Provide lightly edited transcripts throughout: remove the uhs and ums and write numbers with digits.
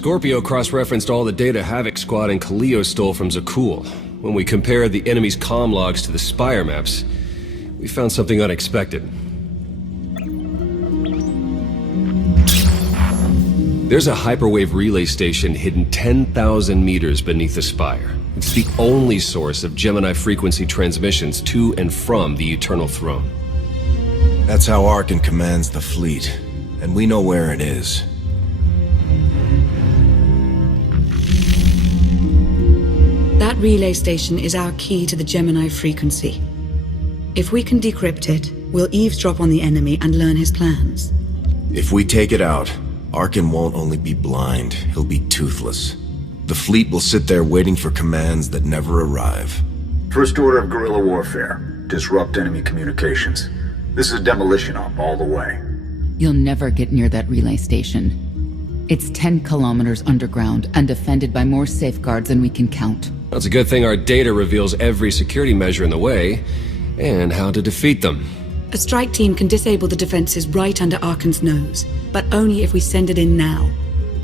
Scorpio cross-referenced all the data Havoc Squad and Kaleo stole from Zakul. When we compared the enemy's comm logs to the Spire maps, we found something unexpected. There's a hyperwave relay station hidden 10,000 meters beneath the Spire. It's the only source of Gemini Frequency transmissions to and from the Eternal Throne. That's how Arcann commands the fleet, and we know where it is. That relay station is our key to the Gemini Frequency. If we can decrypt it, we'll eavesdrop on the enemy and learn his plans. If we take it out, Arcann won't only be blind, he'll be toothless. The fleet will sit there waiting for commands that never arrive. First order of guerrilla warfare. Disrupt enemy communications. This is a demolition op all the way. You'll never get near that relay station. It's 10 kilometers underground and defended by more safeguards than we can count. It's a good thing our data reveals every security measure in the way, and how to defeat them. A strike team can disable the defenses right under Arcann's nose, but only if we send it in now.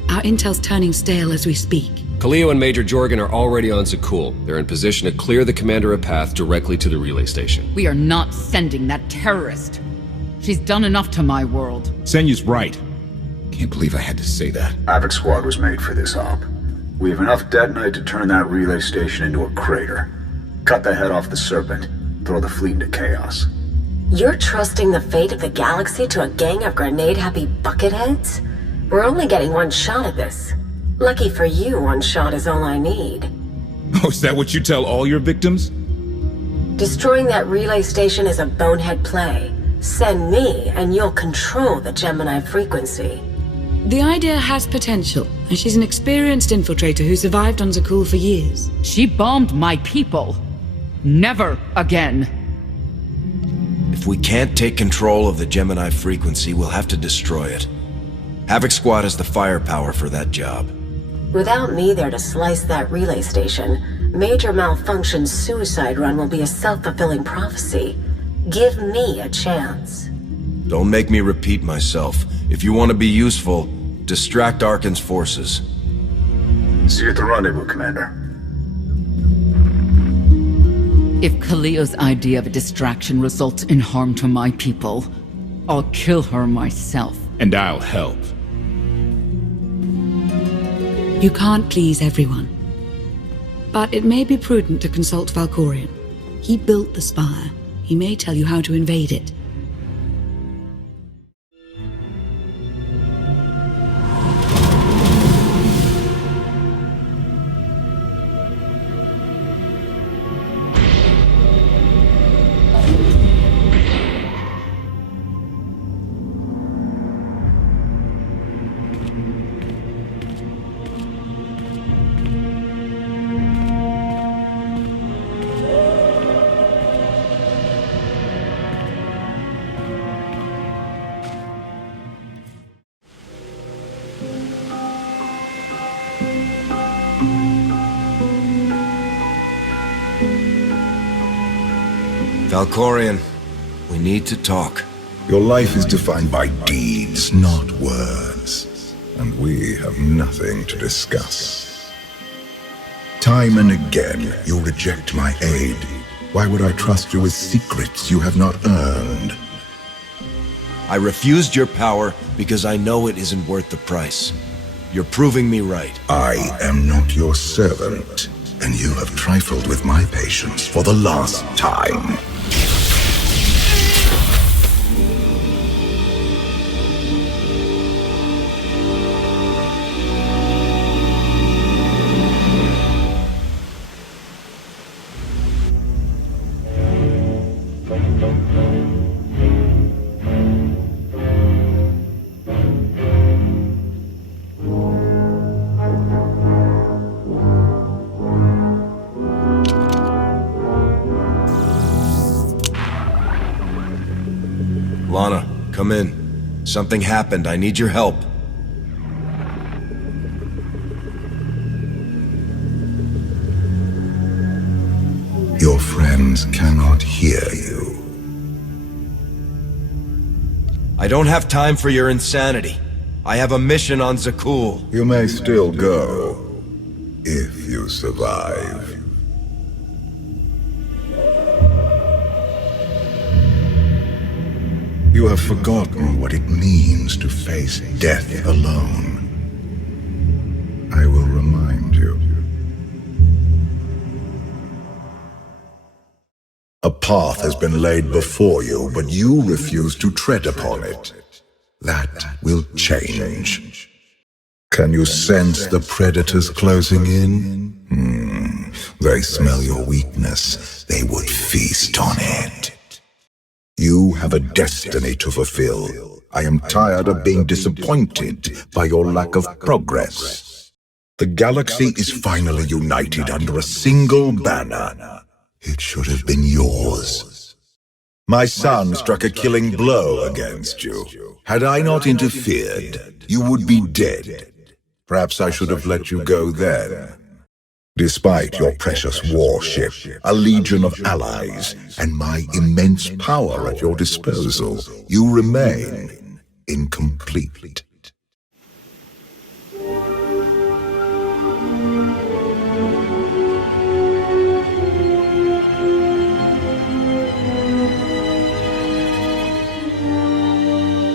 Our intel's turning stale as we speak. Kaleo and Major Jorgen are already on Zakul. They're in position to clear the commander a path directly to the relay station. We are not sending that terrorist. She's done enough to my world. Senyu's right. Can't believe I had to say that. Havoc Squad was made for this op. We have enough detonite to turn that relay station into a crater. Cut the head off the Serpent. Throw the fleet into chaos. You're trusting the fate of the galaxy to a gang of grenade-happy bucketheads? We're only getting one shot at this. Lucky for you, one shot is all I need. Oh, is that what you tell all your victims? Destroying that relay station is a bonehead play. Send me, and you'll control the Gemini Frequency. The idea has potential, and she's an experienced infiltrator who survived on Zakul for years. She bombed my people. Never again. If we can't take control of the Gemini Frequency, we'll have to destroy it. Havoc Squad has the firepower for that job. Without me there to slice that relay station, Major Malfunction's suicide run will be a self-fulfilling prophecy. Give me a chance. Don't make me repeat myself. If you want to be useful, distract Arcann's forces. See you at the rendezvous, Commander. If Kaleo's idea of a distraction results in harm to my people, I'll kill her myself. And I'll help. You can't please everyone. But it may be prudent to consult Valkorian. He built the Spire. He may tell you how to invade it. Valkorian, we need to talk. Your life is defined by deeds, not words. And we have nothing to discuss. Time and again, you reject my aid. Why would I trust you with secrets you have not earned? I refused your power because I know it isn't worth the price. You're proving me right. I am not your servant, and you have trifled with my patience for the last time. Lana, come in. Something happened. I need your help. Your friends cannot hear you. I don't have time for your insanity. I have a mission on Zakul. You may still go, if you survive. You have forgotten what it means to face death alone. I will remind you. A path has been laid before you, but you refuse to tread upon it. That will change. Can you sense the predators closing in? They smell your weakness. They would feast on it. You have a destiny to fulfill. I am tired of being disappointed by your lack of progress. The galaxy is finally united under a single banner. It should have been yours. My son struck a killing blow against you. Had I not interfered, you would be dead. Perhaps I should have let you go then. Despite your precious warship, a legion of allies, and my immense power at your disposal, you remain incomplete.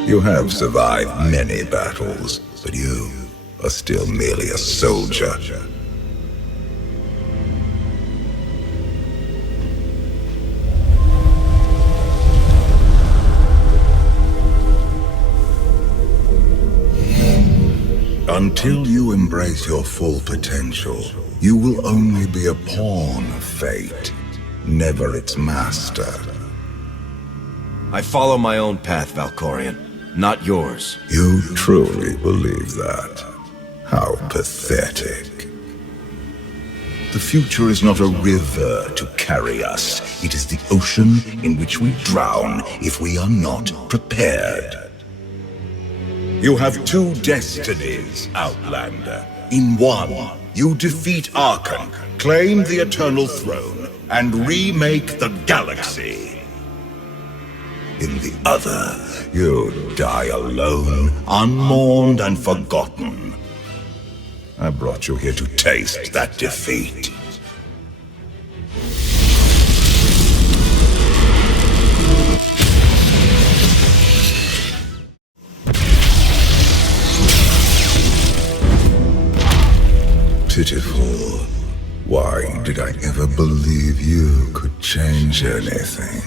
You have survived many battles, but you are still merely a soldier. Until you embrace your full potential, you will only be a pawn of fate, never its master. I follow my own path, Valkorian, not yours. You truly believe that? How pathetic. The future is not a river to carry us. It is the ocean in which we drown if we are not prepared. You have two destinies, Outlander. In one, you defeat Arcann, claim the Eternal Throne, and remake the galaxy. In the other, you die alone, unmourned and forgotten. I brought you here to taste that defeat. Pitiful. Why did I ever believe you could change anything?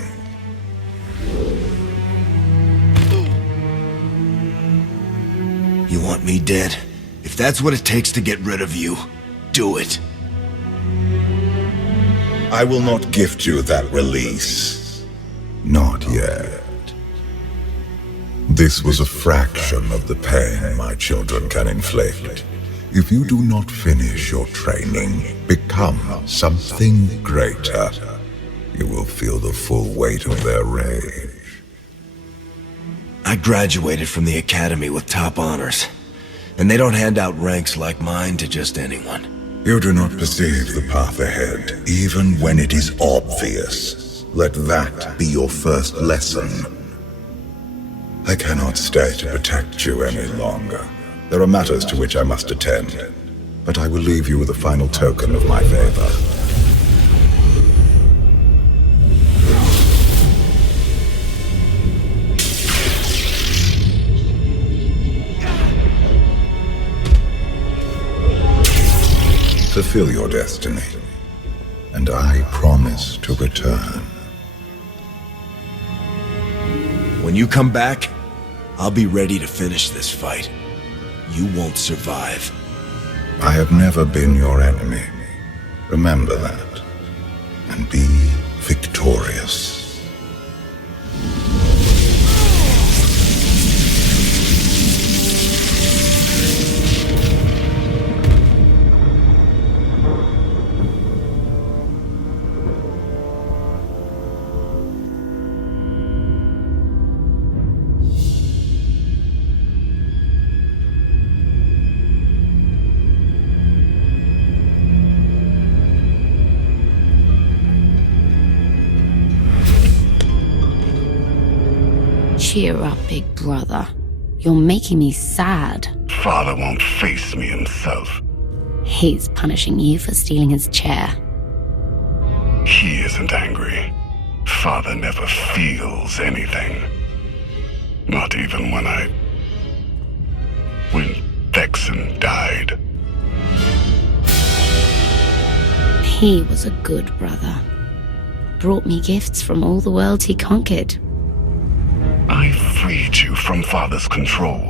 You want me dead? If that's what it takes to get rid of you, do it. I will not gift you that release. Not yet. This was a fraction of the pain my children can inflict. If you do not finish your training, become something greater, you will feel the full weight of their rage. I graduated from the academy with top honors, and they don't hand out ranks like mine to just anyone. You do not perceive the path ahead, even when it is obvious. Let that be your first lesson. I cannot stay to protect you any longer. There are matters to which I must attend, but I will leave you with a final token of my favor. Fulfill your destiny, and I promise to return. When you come back, I'll be ready to finish this fight. You won't survive. I have never been your enemy. Remember that, and be victorious. Cheer up, big brother. You're making me sad. Father won't face me himself. He's punishing you for stealing his chair. He isn't angry. Father never feels anything. Not even when Vexen died. He was a good brother. Brought me gifts from all the worlds he conquered. I freed you from Father's control.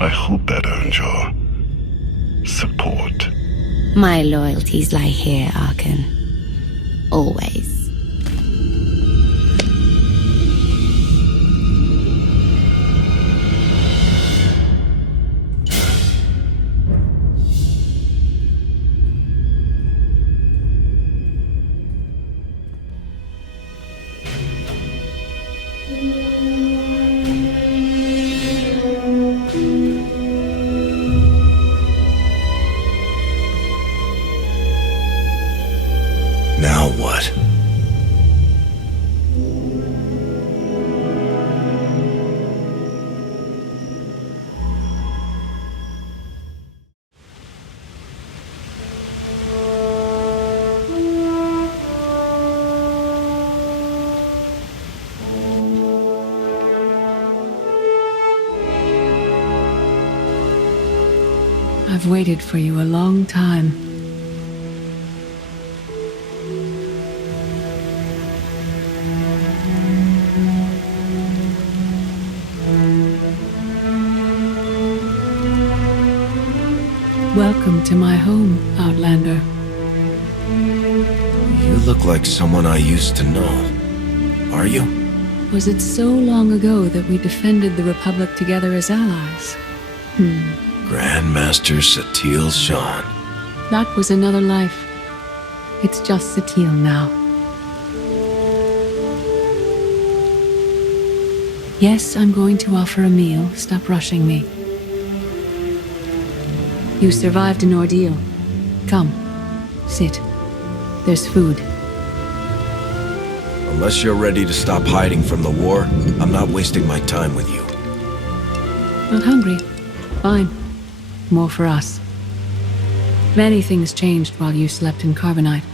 I hope that earned your support. My loyalties lie here, Arcann. Always. Now what? I've waited for you a long time. Welcome to my home, Outlander. You look like someone I used to know. Are you? Was it so long ago that we defended the Republic together as allies? Grandmaster Satil Shan. That was another life. It's just Satil now. Yes, I'm going to offer a meal. Stop rushing me. You survived an ordeal. Come, sit. There's food. Unless you're ready to stop hiding from the war, I'm not wasting my time with you. Not hungry? Fine. More for us. Many things changed while you slept in Carbonite.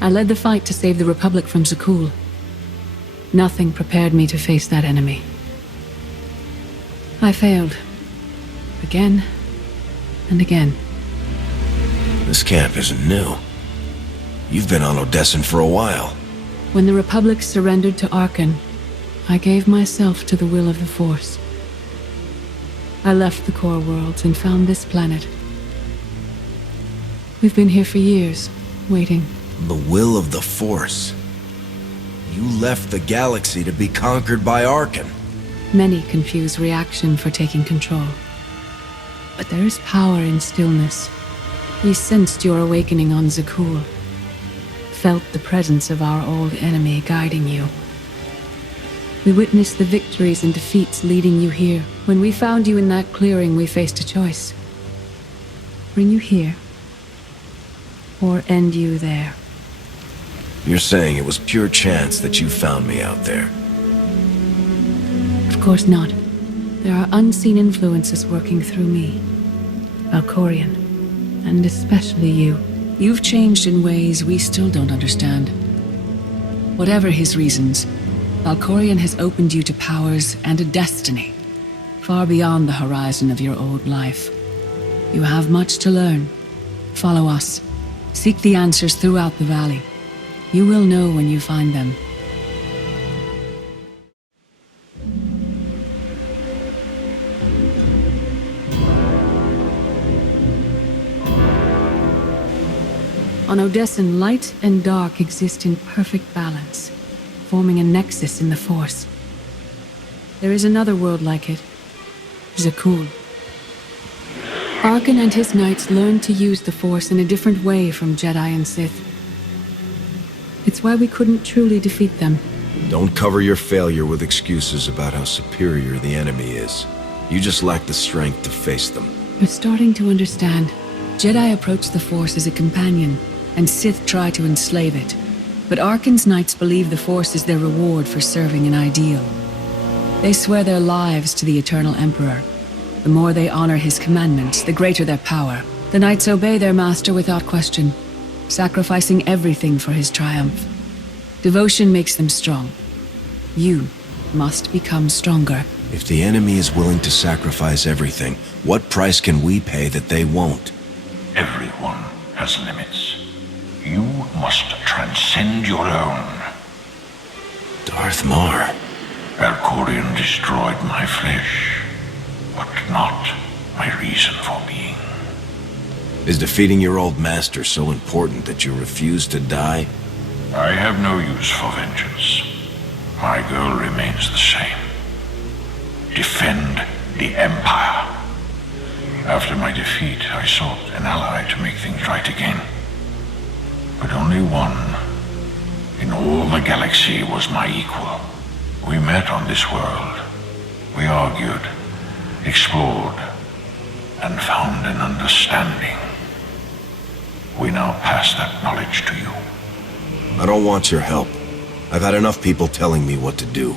I led the fight to save the Republic from Zakul. Nothing prepared me to face that enemy. I failed. Again and again. This camp isn't new. You've been on Odessen for a while. When the Republic surrendered to Arcann, I gave myself to the will of the Force. I left the core worlds and found this planet. We've been here for years, waiting. The will of the Force. You left the galaxy to be conquered by Arcann. Many confuse reaction for taking control. But there is power in stillness. We sensed your awakening on Zakul. Felt the presence of our old enemy guiding you. We witnessed the victories and defeats leading you here. When we found you in that clearing, we faced a choice. Bring you here, or end you there. You're saying it was pure chance that you found me out there? Of course not. There are unseen influences working through me. Valkorian, and especially you. You've changed in ways we still don't understand. Whatever his reasons, Valkorian has opened you to powers and a destiny, far beyond the horizon of your old life. You have much to learn. Follow us. Seek the answers throughout the valley. You will know when you find them. On Odessen, light and dark exist in perfect balance, forming a nexus in the Force. There is another world like it, Zakul. Arcann and his knights learned to use the Force in a different way from Jedi and Sith. It's why we couldn't truly defeat them. Don't cover your failure with excuses about how superior the enemy is. You just lack the strength to face them. We're starting to understand. Jedi approach the Force as a companion, and Sith try to enslave it. But Arcann's knights believe the Force is their reward for serving an ideal. They swear their lives to the Eternal Emperor. The more they honor his commandments, the greater their power. The knights obey their master without question, sacrificing everything for his triumph. Devotion makes them strong. You must become stronger. If the enemy is willing to sacrifice everything, what price can we pay that they won't? Everyone has limits. You must transcend your own. Darth Mar. Valkorian destroyed my flesh, but not my reason for being. Is defeating your old master so important that you refuse to die? I have no use for vengeance. My goal remains the same. Defend the Empire. After my defeat, I sought an ally to make things right again. But only one in all the galaxy was my equal. We met on this world. We argued, explored, and found an understanding. We now pass that knowledge to you. I don't want your help. I've had enough people telling me what to do.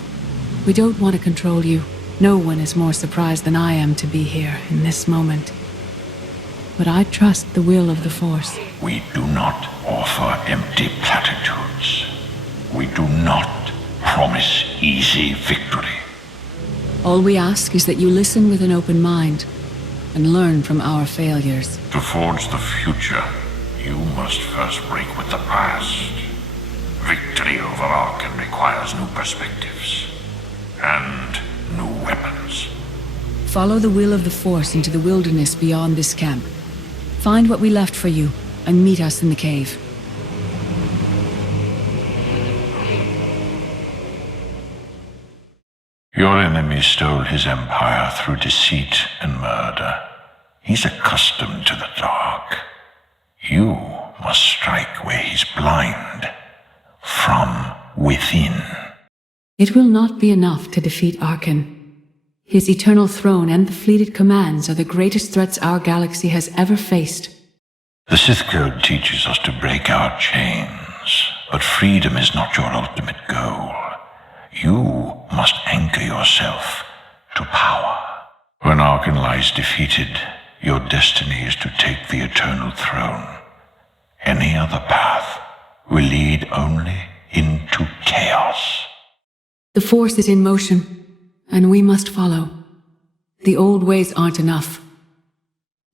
We don't want to control you. No one is more surprised than I am to be here in this moment. But I trust the will of the Force. We do not offer empty platitudes. We do not promise easy victory. All we ask is that you listen with an open mind and learn from our failures. To forge the future, you must first break with the past. Victory over Arcann requires new perspectives and new weapons. Follow the will of the Force into the wilderness beyond this camp. Find what we left for you and meet us in the cave. Your enemy stole his empire through deceit and murder. He's accustomed to the dark. You must strike where he's blind. From within. It will not be enough to defeat Arcann. His eternal throne and the fleet it commands are the greatest threats our galaxy has ever faced. The Sith Code teaches us to break our chains, but freedom is not your ultimate goal. You must anchor yourself to power. When Arcann lies defeated, your destiny is to take the eternal throne. Any other path will lead only into chaos. The Force is in motion, and we must follow. The old ways aren't enough.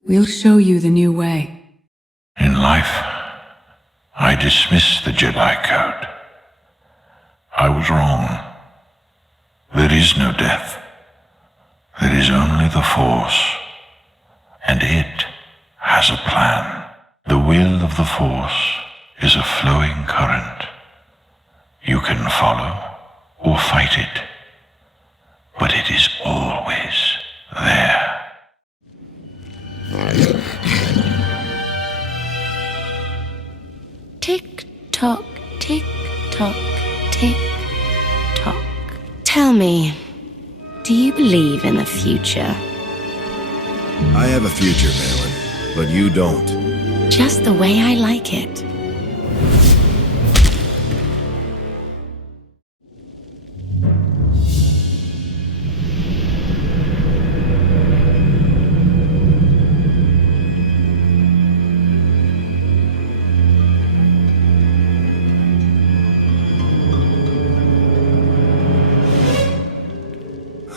We'll show you the new way. In life, I dismiss the Jedi Code. I was wrong. There is no death. There is only the Force, and it has a plan. The will of the Force is a flowing current. You can follow or fight it, but it is always there. Tick-tock, tick-tock, tick-tock. Tell me, do you believe in the future? I have a future, Valen, but you don't. Just the way I like it.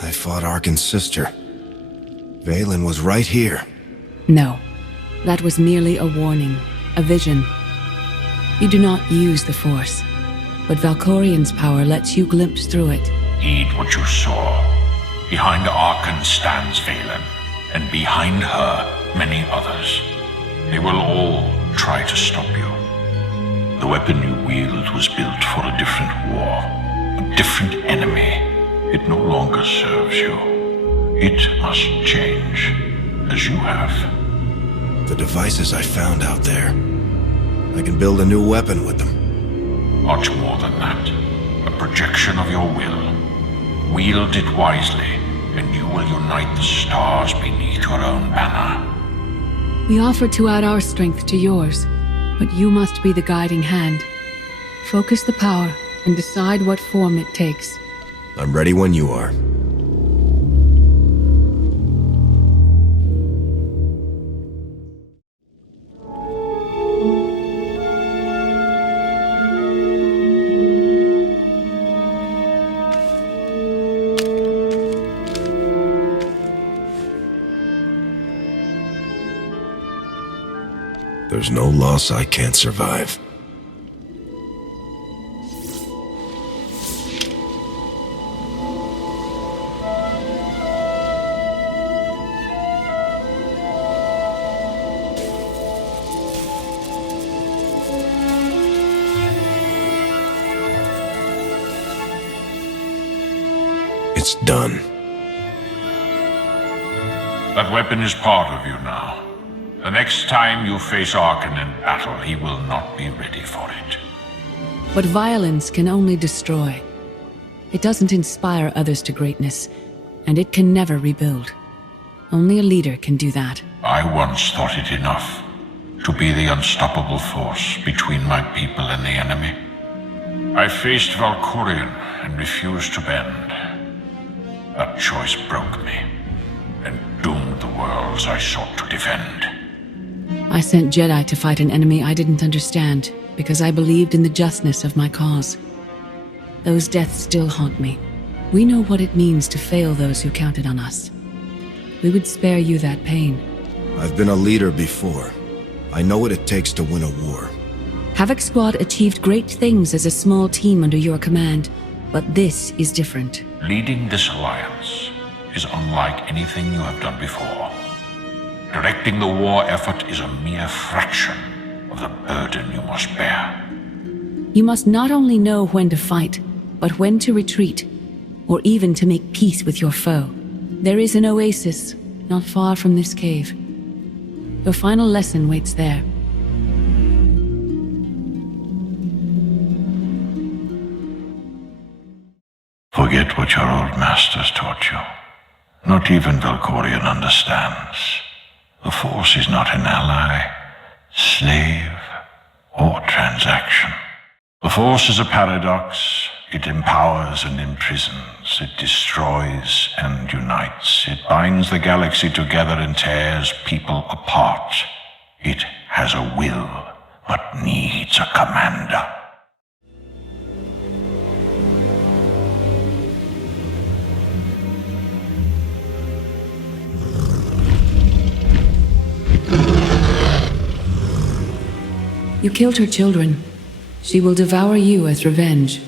I fought Arcann's sister. Valen was right here. No, that was merely a warning, a vision. You do not use the Force, but Valkorian's power lets you glimpse through it. Heed what you saw. Behind Arcann stands Valen, and behind her, many others. They will all try to stop you. The weapon you wield was built for a different war, a different enemy. It no longer serves you. It must change, as you have. The devices I found out there. I can build a new weapon with them. Much more than that. A projection of your will. Wield it wisely, and you will unite the stars beneath your own banner. We offer to add our strength to yours, but you must be the guiding hand. Focus the power and decide what form it takes. I'm ready when you are. There's no loss I can't survive. It's done. That weapon is part of you now. The next time you face Arcann in battle, he will not be ready for it. But violence can only destroy. It doesn't inspire others to greatness, and it can never rebuild. Only a leader can do that. I once thought it enough to be the unstoppable force between my people and the enemy. I faced Valkorian and refused to bend. That choice broke me and doomed the worlds I sought to defend. I sent Jedi to fight an enemy I didn't understand, because I believed in the justness of my cause. Those deaths still haunt me. We know what it means to fail those who counted on us. We would spare you that pain. I've been a leader before. I know what it takes to win a war. Havoc Squad achieved great things as a small team under your command, but this is different. Leading this alliance is unlike anything you have done before. Directing the war effort is a mere fraction of the burden you must bear. You must not only know when to fight, but when to retreat, or even to make peace with your foe. There is an oasis not far from this cave. Your final lesson waits there. Forget what your old masters taught you. Not even Valkorian understands. The Force is not an ally, slave, or transaction. The Force is a paradox. It empowers and imprisons. It destroys and unites. It binds the galaxy together and tears people apart. It has a will, but needs a commander. You killed her children. She will devour you as revenge.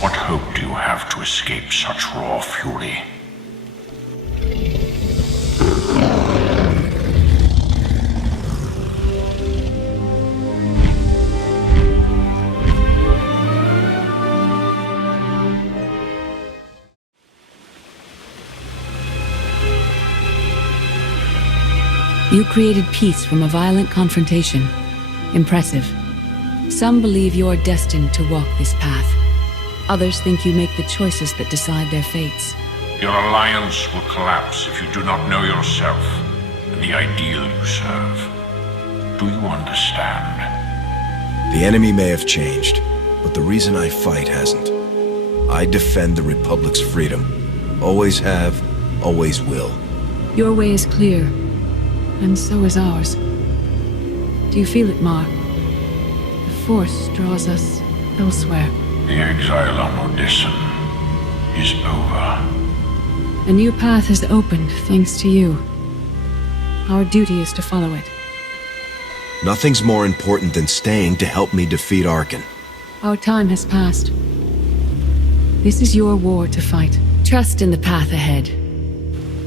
What hope do you have to escape such raw fury? You created peace from a violent confrontation. Impressive. Some believe you're destined to walk this path. Others think you make the choices that decide their fates. Your alliance will collapse if you do not know yourself and the ideal you serve. Do you understand? The enemy may have changed, but the reason I fight hasn't. I defend the Republic's freedom. Always have, always will. Your way is clear, and so is ours. Do you feel it, Mar? The Force draws us elsewhere. The exile on Odessen is over. A new path has opened, thanks to you. Our duty is to follow it. Nothing's more important than staying to help me defeat Arcann. Our time has passed. This is your war to fight. Trust in the path ahead.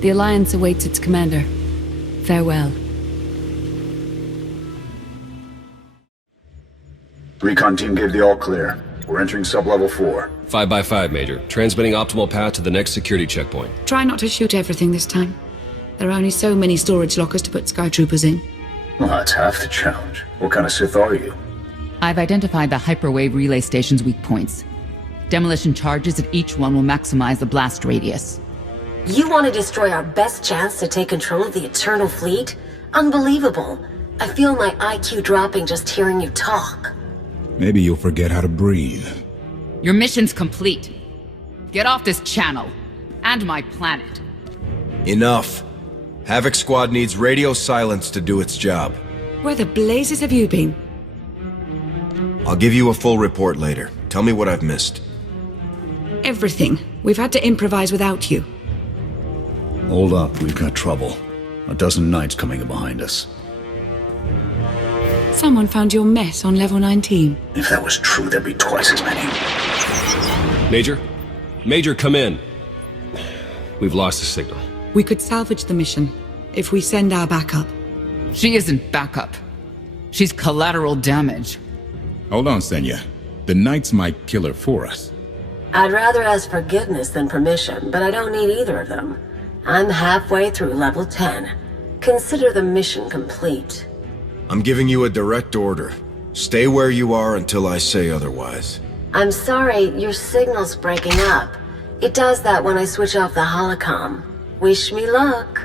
The Alliance awaits its commander. Farewell. Recon team gave the all clear. We're entering sub-level 4. 5x5, Major. Transmitting optimal path to the next security checkpoint. Try not to shoot everything this time. There are only so many storage lockers to put Sky Troopers in. Well, that's half the challenge. What kind of Sith are you? I've identified the hyperwave relay station's weak points. Demolition charges at each one will maximize the blast radius. You want to destroy our best chance to take control of the Eternal Fleet? Unbelievable. I feel my IQ dropping just hearing you talk. Maybe you'll forget how to breathe. Your mission's complete. Get off this channel. And my planet. Enough. Havoc Squad needs radio silence to do its job. Where the blazes have you been? I'll give you a full report later. Tell me what I've missed. Everything. We've had to improvise without you. Hold up, we've got trouble. A dozen knights coming behind us. Someone found your mess on level 19. If that was true, there'd be twice as many. Major? Major, come in. We've lost the signal. We could salvage the mission if we send our backup. She isn't backup. She's collateral damage. Hold on, Senya. The knights might kill her for us. I'd rather ask forgiveness than permission, but I don't need either of them. I'm halfway through level 10. Consider the mission complete. I'm giving you a direct order. Stay where you are until I say otherwise. I'm sorry, your signal's breaking up. It does that when I switch off the holocom. Wish me luck.